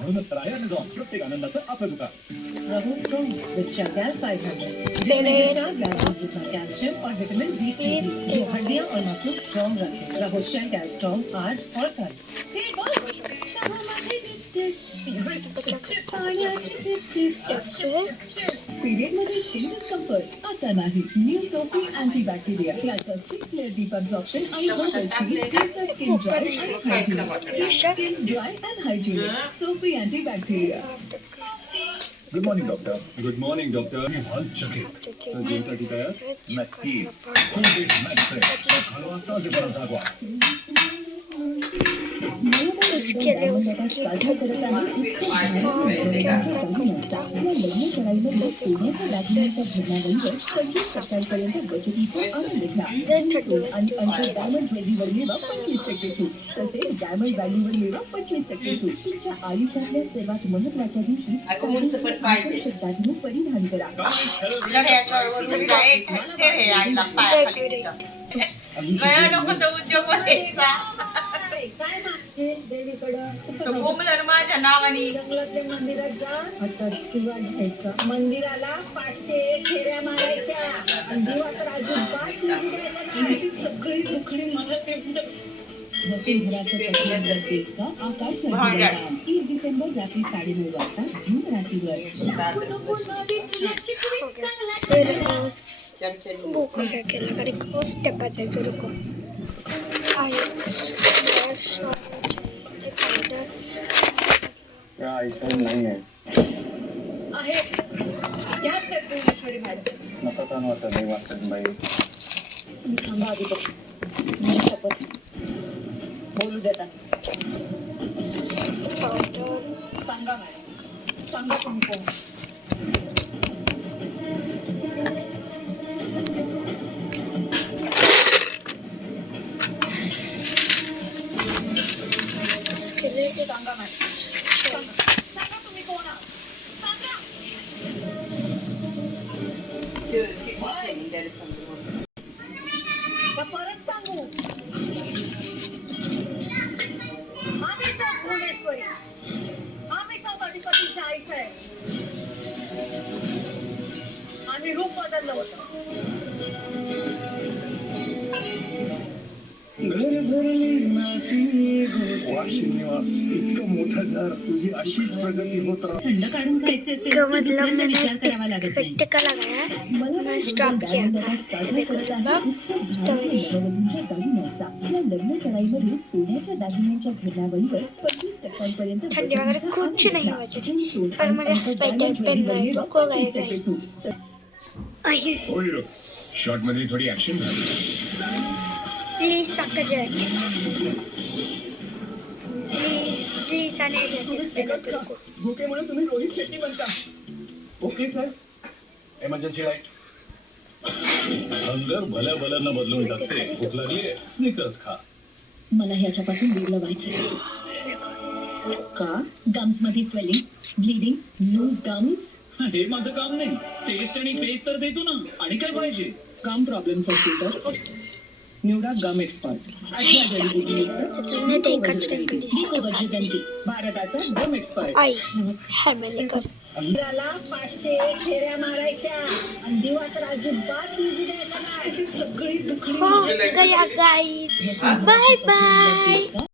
म्हणूनच तर आहे Amazon प्रत्येक आनंदाचं आपलं दुकान. रहो स्ट्रॉन्ग विद शैलगैल 500 जितना कैल्शियम और विटामिन D3 जो हड्डियां और मसल स्ट्रॉन्ग रखते हैं। रहो शैलगैल स्ट्रॉन्ग आज और कल। पीरियड मध्ये डिस्कम्फर्ट आता नाही। न्यू सोफी अँटीबॅक्टेरिया याचा 6 लेयर डीप अब्सॉर्प्शन आणि skin dry and hygienic Sofy antibacteria. Good morning doctor. Good morning doctor. Hall चकित जेवणासाठी तयार नक्की उसके लिए उसकी आयुष्यातल्या सर्वात महत्त्वाच्या दिवशी परिधान करा। काय मागते देवीकडं तो बोंबलर माझ्या नावाने जंगलातल्या मंदिरात जा आता किंवा घ्यायचा मंदिराला 501 फेऱ्या मारायच्या आणि दिवाकर अजिबात नाही सगळी दुखडी मला ते वसुंधराचं पठण करतेस का आकाश 30 डिसेंबर रात्री 9:30 वाजता झूम रात्रीवर बुक क्या लगा रखो स्टेप बाय स्टेप रुको आयो पाउडर क्या ऐसा नहीं है आहे क्या करते ईश्वरी मॅडम नका ताण वाटत नाही वाटत बाई. तुम्ही थांबा आधी बघ मी शपथ बोलू देता पाउडर सांगा मॅडम सांगा तुम्ही कोण सांगा मॅडम सांगा तुम्ही कोण आहात सांगा का परत सांगू आम्ही तर भुवनेश्वरी आम्ही तर गणपतीच्या आईच आहे आम्ही रूप बदललं होतं घर भरली नाची वा श्रीनिवास इतकं मोठं घर तुझी अशीच प्रगती होत राह. थंड काढून खायचे असेल तर मतलब दुसऱ्यांदा मैंने विचार करावा लागत नाही टिक्का लगाया मैं स्टॉप किया था देखो अब स्टोरी लग्न सराईमध्ये सोन्याच्या दागिन्यांच्या घरावरीवर 25% ठंडी वगैरह कुछ नहीं बच रही पर मुझे स्वेटर पहनना है रुको गाइस आइए शॉर्ट मध्ये थोडी ऍक्शन झाली. प्लीज सका जैकेट प्लीज आने जैकेट पहने तो रुको भुकेमुळे तुम्ही रोहित शेट्टी बनता. Okay sir. Emergency light. अंगर भल्या भल्यांना बदलून टाकते. भूक लागली स्निकर्स खा. मला ह्याच्यापासून वेगळं व्हायचं का गम्स मध्ये स्वेलिंग ब्लीडिंग लूज गम्स हे माझं काम नाही. टेस्ट आणि फेस तर देतो ना. आणि काय पाहिजे काम प्रॉब्लेम असेल तर निवडा गम एक्सपर्ट. तुमने देखा चटनी भारताचा गम एक्सपर्ट आई है मैं लेकर अंदराला 501 फेऱ्या मारायच्या आणि दिवाकर अजिबात सगळी दुखडी हो गया गाइस बाय बाय